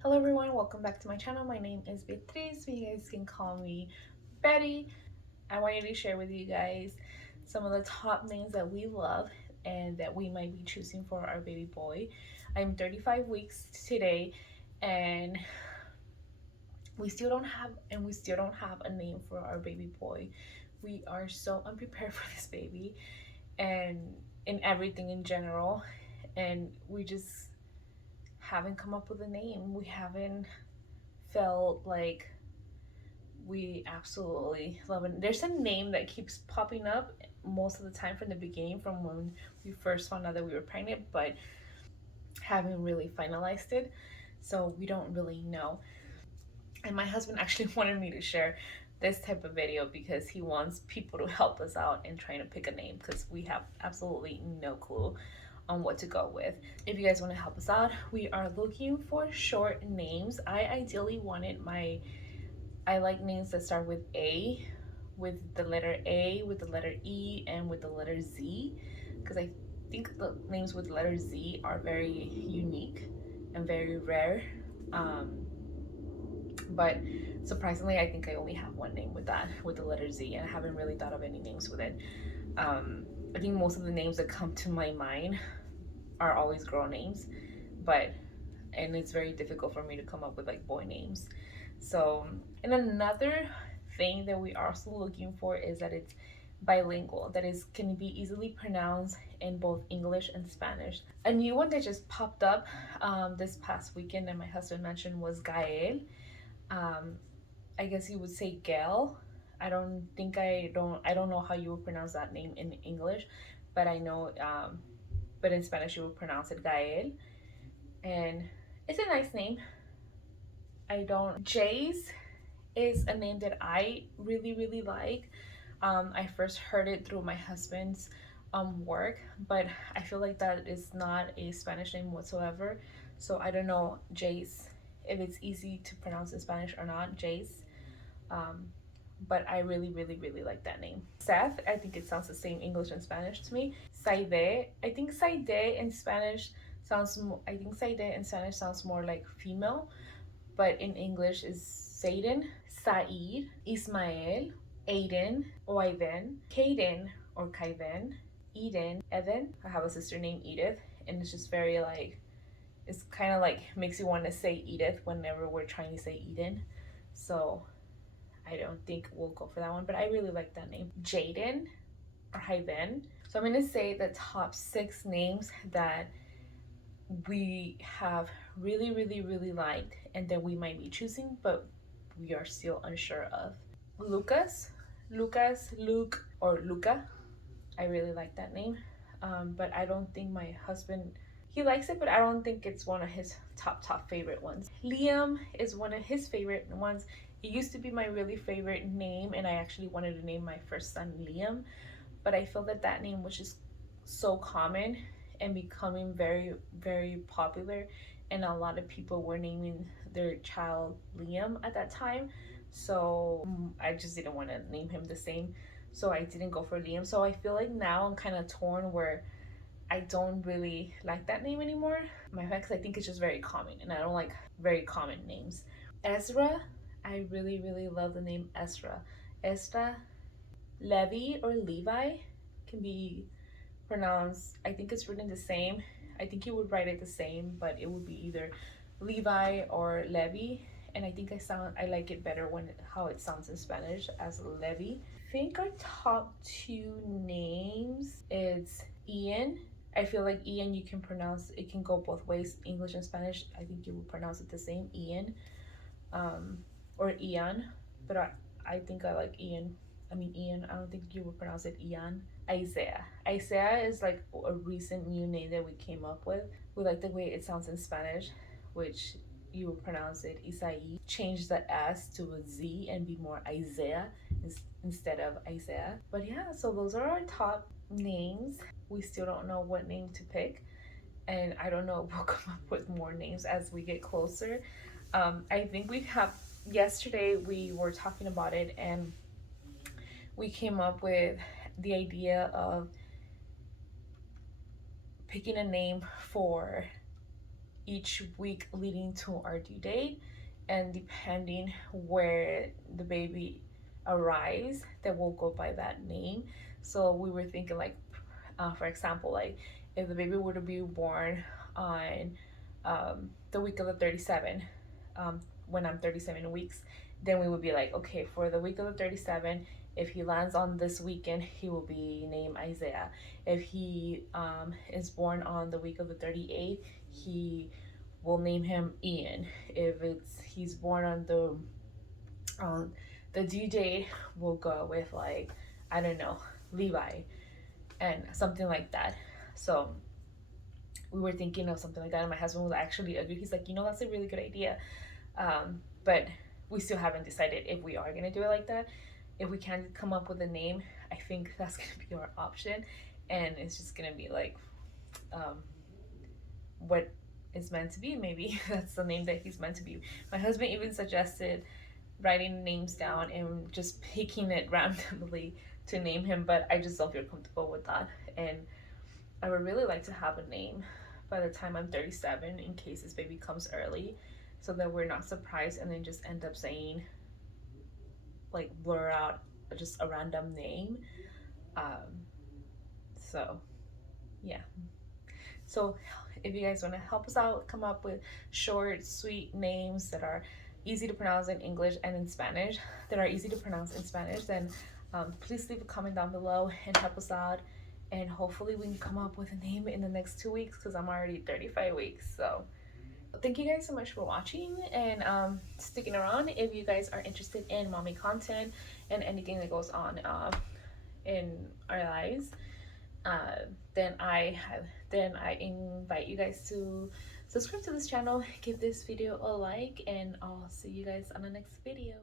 Hello everyone, welcome back to my channel. My name is Beatriz, you guys can call me Betty. I wanted to share with you guys some of the top names that we love and that we might be choosing for our baby boy. I'm 35 weeks today and we still don't have a name for our baby boy. We are so unprepared for this baby and in everything in general, and we just haven't come up with a name. We haven't felt like we absolutely love it. There's a name that keeps popping up most of the time from the beginning, from when we first found out that we were pregnant, but haven't really finalized it. So we don't really know. And my husband actually wanted me to share this type of video because he wants people to help us out in trying to pick a name because we have absolutely no clue on what to go with. If you guys want to help us out, we are looking for short names. I like names that start with A, with the letter A, with the letter E, and with the letter Z, because I think the names with the letter Z are very unique and very rare. But surprisingly, I think I only have one name with that, with the letter Z, and I haven't really thought of any names with it. I think most of the names that come to my mind are always girl names, and it's very difficult for me to come up with like boy names. So, and another thing that we are also looking for is that it's bilingual, that is can be easily pronounced in both English and Spanish. A new one that just popped up this past weekend and my husband mentioned was Gael. um, I guess you would say Gail. I don't know how you would pronounce that name in English, but I know but in Spanish you would pronounce it Gael, and it's a nice name. I don't Jace is a name that I really like. I first heard it through my husband's work, but I feel like that is not a Spanish name whatsoever. So I don't know Jace if it's easy to pronounce in Spanish or not, Jace. Um, but I really like that name. Seth, I think it sounds the same English and Spanish to me. Saide, I think Saide in Spanish I think Saide in Spanish sounds more like female, but in English is Zayden, Said, Ismael, Aiden, Oiden, Kaden or Kaiden, Eden, Eden. I have a sister named Edith, and it's just very like, it's kind of like makes you want to say Edith whenever we're trying to say Eden. So I don't think we'll go for that one, but I really like that name. Jaden or Hayden. So I'm gonna say the top 6 names that we have really liked and that we might be choosing, but we are still unsure of. Lucas, Luke, or Luca. I really like that name, but I don't think my husband, he likes it, but I don't think it's one of his top favorite ones. Liam is one of his favorite ones. It used to be my really favorite name, and I actually wanted to name my first son Liam, but I feel that that name was just so common and becoming very popular, and a lot of people were naming their child Liam at that time. So I just didn't want to name him the same, so I didn't go for Liam. So I feel like now I'm kind of torn where I don't really like that name anymore. My fact, I think it's just very common, and I don't like very common names. Ezra, I really love the name Ezra. Ezra. Levi or Levi can be pronounced, I think it's written the same. I think you would write it the same, but it would be either Levi or Levi. And I like it better when how it sounds in Spanish as Levi. I think our top 2 names is Ian. I feel like Ian, you can pronounce it, can go both ways, English and Spanish. I think you would pronounce it the same, Ian, or Ian, but I think I like Ian. I mean Ian. I don't think you would pronounce it Ian. Isaiah. Isaiah is like a recent new name that we came up with. We like the way it sounds in Spanish, which you would pronounce it Isai. Change the S to a Z and be more Isaiah instead of Isaiah. But yeah, so those are our top names. We still don't know what name to pick, and I don't know if we'll come up with more names as we get closer. I think we have, yesterday we were talking about it, and we came up with the idea of picking a name for each week leading to our due date, and depending where the baby arrives, that will go by that name. So we were thinking like, for example, like if the baby were to be born on the week of the 37, when I'm 37 weeks, then we would be like, okay, for the week of the 37, if he lands on this weekend, he will be named Isaiah. If he is born on the week of the 38th, he will name him Ian. If he's born on the due date, we'll go with like, I don't know, Levi and something like that. So we were thinking of something like that, and my husband was actually agree. He's like, that's a really good idea, but we still haven't decided if we are gonna do it like that. If we can come up with a name, I think that's gonna be our option, and it's just gonna be like what is meant to be. Maybe that's the name that he's meant to be. My husband even suggested writing names down and just picking it randomly to name him, but I just don't feel comfortable with that. And I would really like to have a name by the time I'm 37 in case this baby comes early, so that we're not surprised and then just end up saying, like, blur out just a random name. So yeah. So if you guys want to help us out, come up with short, sweet names that are easy to pronounce in English and in Spanish, then please leave a comment down below and help us out. And hopefully we can come up with a name in the next 2 weeks, because I'm already 35 weeks. So thank you guys so much for watching and sticking around. If you guys are interested in mommy content and anything that goes on in our lives, then I invite you guys to subscribe to this channel, give this video a like, and I'll see you guys on the next video.